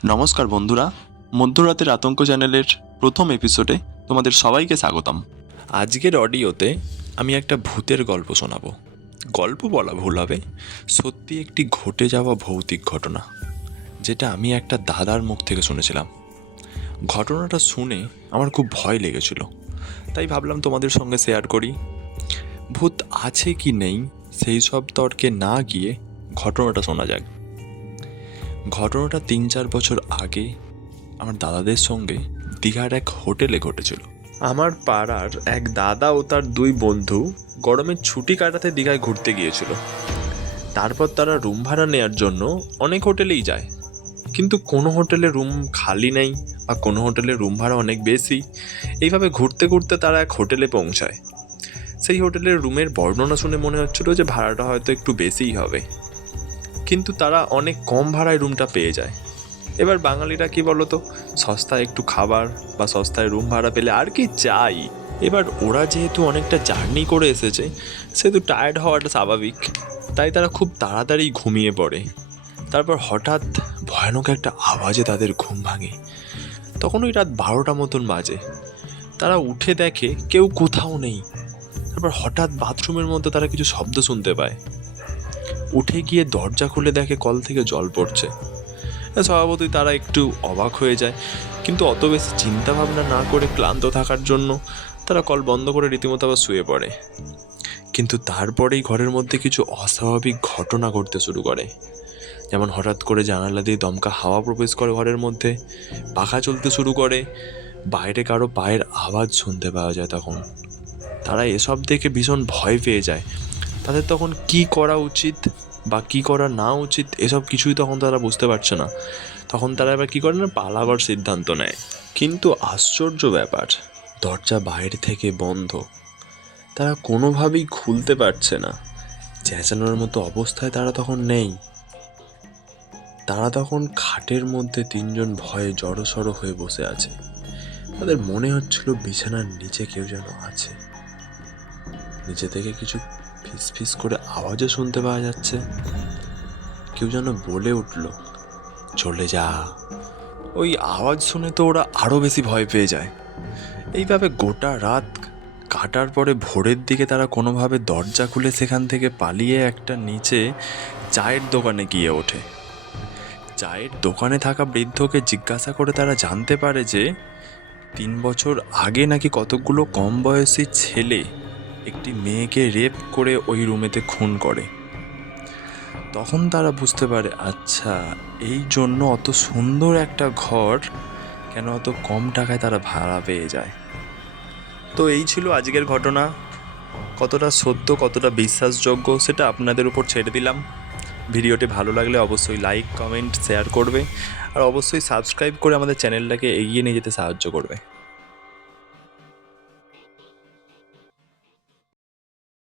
নমস্কার বন্ধুরা, মধ্যরাতের আতঙ্ক চ্যানেলের প্রথম এপিসোডে তোমাদের সবাইকে স্বাগতম। আজকের অডিওতে আমি একটা ভূতের গল্প শোনাবো। গল্প বলা ভুল হবে, সত্যি একটি ঘটে যাওয়া ভৌতিক ঘটনা, যেটা আমি একটা দাদার মুখ থেকে শুনেছিলাম। ঘটনাটা শুনে আমার খুব ভয় লেগেছিল, তাই ভাবলাম তোমাদের সঙ্গে শেয়ার করি। ভূত আছে কি নেই সেই সব তর্কে না গিয়ে ঘটনাটা শোনা যাক। ঘটনাটা 3-4 বছর আগে আমার দাদাদের সঙ্গে দীঘার এক হোটেলে ঘটেছিল। আমার পাড়ার এক দাদা ও তার 2 বন্ধু গরমের ছুটি কাটাতে দীঘায় ঘুরতে গিয়েছিল। তারপর তারা রুম ভাড়া নেওয়ার জন্য অনেক হোটেলেই যায়, কিন্তু কোনো হোটেলে রুম খালি নেই বা কোনো হোটেলে রুম ভাড়া অনেক বেশি। এইভাবে ঘুরতে ঘুরতে তারা এক হোটেলে পৌঁছায়। সেই হোটেলের রুমের বর্ণনা শুনে মনে হচ্ছিল যে ভাড়াটা হয়তো একটু বেশিই হবে, কিন্তু তারা অনেক কম ভাড়ায় রুমটা পেয়ে যায়। এবার বাঙালিরা কি বলতো, সস্তায় একটু খাবার বা সস্তায় রুম ভাড়া পেলে আর কি চাই। এবার ওরা যেহেতু অনেকটা জার্নি করে এসেছে, সেহেতু টায়ার্ড হওয়াটা স্বাভাবিক, তাই তারা খুব তাড়াতাড়ি ঘুমিয়ে পড়ে। তারপর হঠাৎ ভয়ানক একটা আওয়াজে তাদের ঘুম ভাঙে। তখন ওই রাত 12টা মতন বাজে। তারা উঠে দেখে কেউ কোথাও নেই। তারপর হঠাৎ বাথরুমের মধ্যে তারা কিছু শব্দ শুনতে পায়। উঠে গিয়ে দরজা খুলে দেখে কল থেকে জল পড়ছে। স্বভাবতই তারা একটু অবাক হয়ে যায়, কিন্তু অত বেশি চিন্তা ভাবনা না করে ক্লান্ত থাকার জন্য তারা কল বন্ধ করে রীতিমতো আবার শুয়ে পড়ে। কিন্তু তারপরেই ঘরের মধ্যে কিছু অস্বাভাবিক ঘটনা ঘটতে শুরু করে। যেমন হঠাৎ করে জানালা দিয়ে দমকা হাওয়া প্রবেশ করে ঘরের মধ্যে, পাখা চলতে শুরু করে, বাইরে কারো পায়ের আওয়াজ শুনতে পাওয়া যায়। তখন তারা এসব দেখে ভীষণ ভয় পেয়ে যায়। তাদের তখন কি করা উচিত বা কী করা না উচিত এসব কিছুই তখন তারা বুঝতে পারছে না। তখন তারা এবার কী করে না, পালাবার সিদ্ধান্ত নেয়। কিন্তু আশ্চর্য ব্যাপার, দরজা বাইরে থেকে বন্ধ, তারা কোনোভাবেই খুলতে পারছে না। চেঁচানোর মতো অবস্থায় তারা তখন নেই। তারা তখন খাটের মধ্যে 3 জন ভয়ে জড়সড় হয়ে বসে আছে। তাদের মনে হচ্ছিল বিছানার নিচে কেউ যেন আছে। নিচে থেকে কিছু ফিসফিস করে আওয়াজও শুনতে পাওয়া যাচ্ছে। কেউ যেন বলে উঠল, চলে যা। ওই আওয়াজ শুনে তো ওরা আরও বেশি ভয় পেয়ে যায়। এইভাবে গোটা রাত কাটার পরে ভোরের দিকে তারা কোনোভাবে দরজা খুলে সেখান থেকে পালিয়ে একটা নিচে চায়ের দোকানে গিয়ে ওঠে। চায়ের দোকানে থাকা বৃদ্ধকে জিজ্ঞাসা করে তারা জানতে পারে যে 3 বছর আগে নাকি কতগুলো কম বয়সী ছেলে একটি মেয়েকে রেপ করে ওই রুমেতে খুন করে। তখন তারা বুঝতে পারে, আচ্ছা, এই জন্য অত সুন্দর একটা ঘর কেন অত কম টাকায় তারা ভাড়া পেয়ে যায়। তো এই ছিল আজকের ঘটনা। কতটা সত্য, কতটা বিশ্বাসযোগ্য সেটা আপনাদের উপর ছেড়ে দিলাম। ভিডিওটি ভালো লাগলে অবশ্যই লাইক, কমেন্ট, শেয়ার করবে, আর অবশ্যই সাবস্ক্রাইব করে আমাদের চ্যানেলটাকে এগিয়ে নিয়ে যেতে সাহায্য করবে।